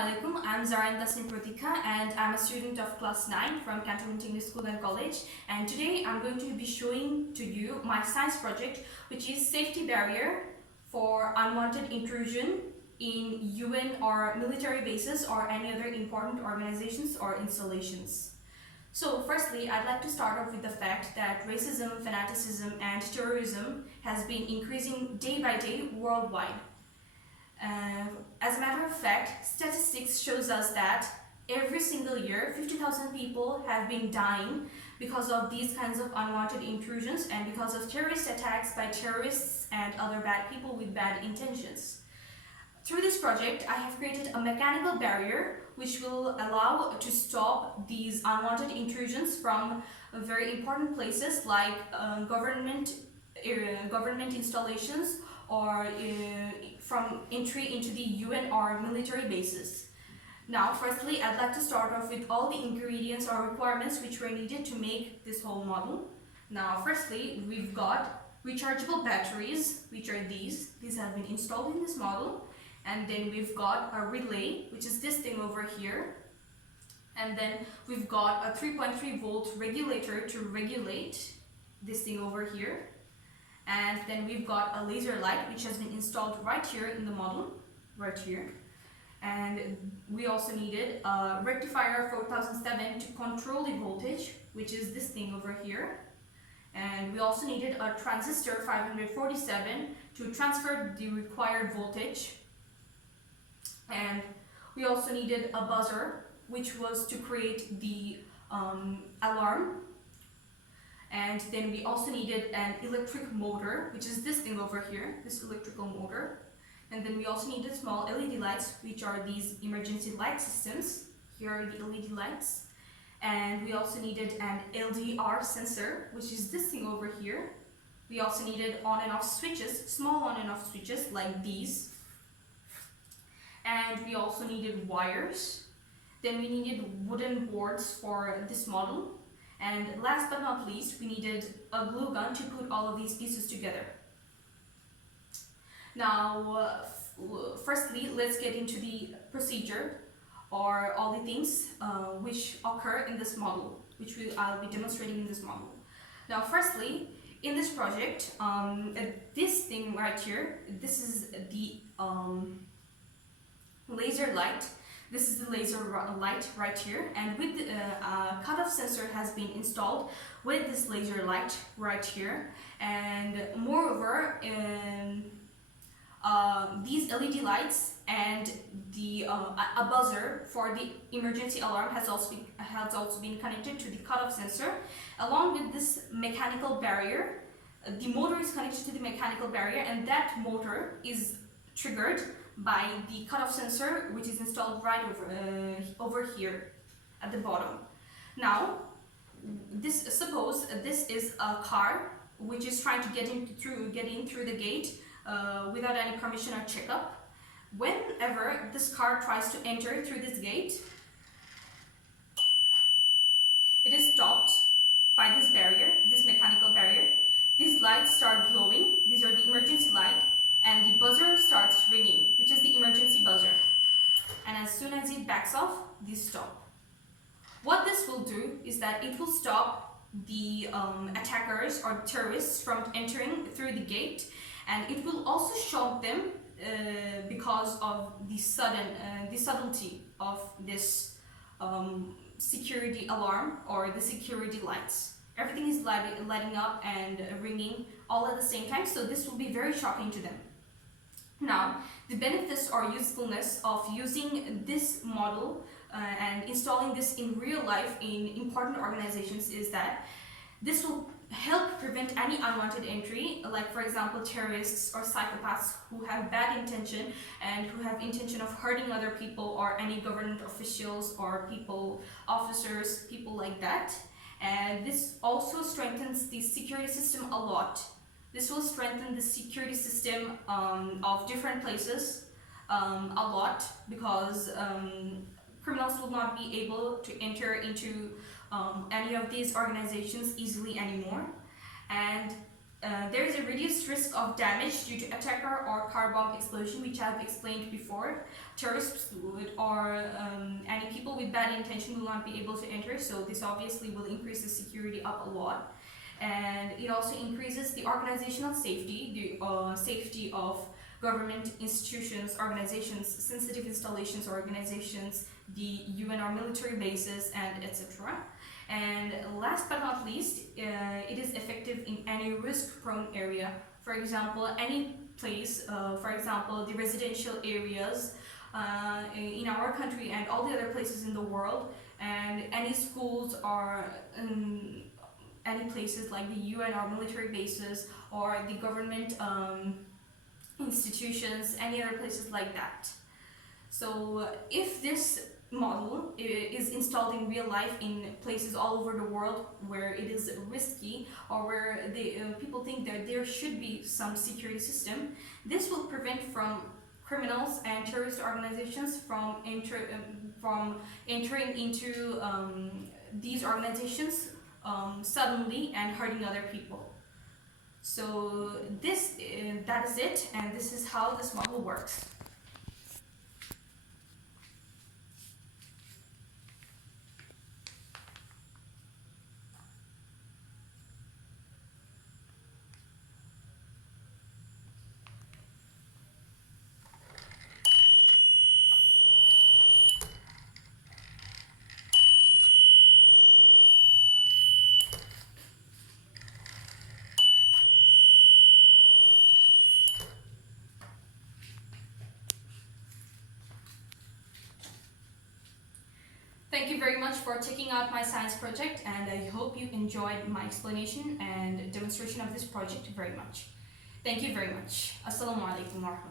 Assalamualaikum. I'm Zarain Tasnim Pratika and I'm a student of class 9 from Cantonment English School and College, and today I'm going to be showing to you my science project, which is safety barrier for unwanted intrusion in UN or military bases or any other important organizations or installations. So firstly, I'd like to start off with the fact that racism, fanaticism and terrorism has been increasing day by day worldwide. As a matter of fact, statistics shows us that every single year 50,000 people have been dying because of these kinds of unwanted intrusions and because of terrorist attacks by terrorists and other bad people with bad intentions. Through this project, I have created a mechanical barrier which will allow to stop these unwanted intrusions from very important places like government installations or from entry into the UN or military bases. Now, firstly, I'd like to start off with all the ingredients or requirements which were needed to make this whole model. Now, firstly, we've got rechargeable batteries, which are these. These have been installed in this model. And then we've got a relay, which is this thing over here. And then we've got a 3.3 volt regulator to regulate this thing over here. And then we've got a laser light which has been installed right here in the model, right here. And we also needed a rectifier 4007 to control the voltage, which is this thing over here. And we also needed a transistor 547 to transfer the required voltage. And we also needed a buzzer, which was to create the alarm. And then we also needed an electric motor, which is this thing over here, this electrical motor. And then we also needed small LED lights, which are these emergency light systems. Here are the LED lights. And we also needed an LDR sensor, which is this thing over here. We also needed on and off switches, small on and off switches like these. And we also needed wires. Then we needed wooden boards for this model. And last but not least, we needed a glue gun to put all of these pieces together. Now, firstly, let's get into the procedure or all the things which occur in this model, which I'll be demonstrating in this model. Now, firstly, in this project, this thing right here, this is the laser light. This is the laser light right here, and with the cutoff sensor has been installed with this laser light right here. And moreover, these LED lights and the a buzzer for the emergency alarm has also been connected to the cutoff sensor. Along with this mechanical barrier, the motor is connected to the mechanical barrier, and that motor is triggered by the cutoff sensor, which is installed right over here at the bottom. Now, suppose this is a car which is trying to get in through the gate without any permission or checkup. Whenever this car tries to enter through this gate, it is stopped by this barrier, this mechanical barrier. These lights start glowing. These are the emergency light. And the buzzer starts ringing, which is the emergency buzzer. And as soon as it backs off, these stop. What this will do is that it will stop the attackers or terrorists from entering through the gate, and it will also shock them because of the subtlety of this security alarm or the security lights. Everything is lighting up and ringing all at the same time, so this will be very shocking to them. Now, the benefits or usefulness of using this model and installing this in real life in important organizations is that this will help prevent any unwanted entry, like for example terrorists or psychopaths who have bad intention and who have intention of hurting other people, or any government officials or officers, people like that. And this also strengthens the security system a lot. This will strengthen the security system of different places a lot, because criminals will not be able to enter into any of these organizations easily anymore. And there is a reduced risk of damage due to attacker or car bomb explosion, which I've explained before. Terrorists or any people with bad intention will not be able to enter, so this obviously will increase the security up a lot. And it also increases the organizational safety, the safety of government institutions, organizations, sensitive installations organizations, the UN or military bases, and etc. And last but not least, it is effective in any risk-prone area. For example, any place, for example, the residential areas in our country and all the other places in the world, and any schools or any places like the UN or military bases or the government institutions, any other places like that. So if this model is installed in real life in places all over the world where it is risky or where people think that there should be some security system, this will prevent from criminals and terrorist organizations from entering into these organizations suddenly and hurting other people. So that is it, and this is how this model works. Thank you very much for checking out my science project, and I hope you enjoyed my explanation and demonstration of this project very much. Thank you very much. Assalamu alaikum warahmatullahi.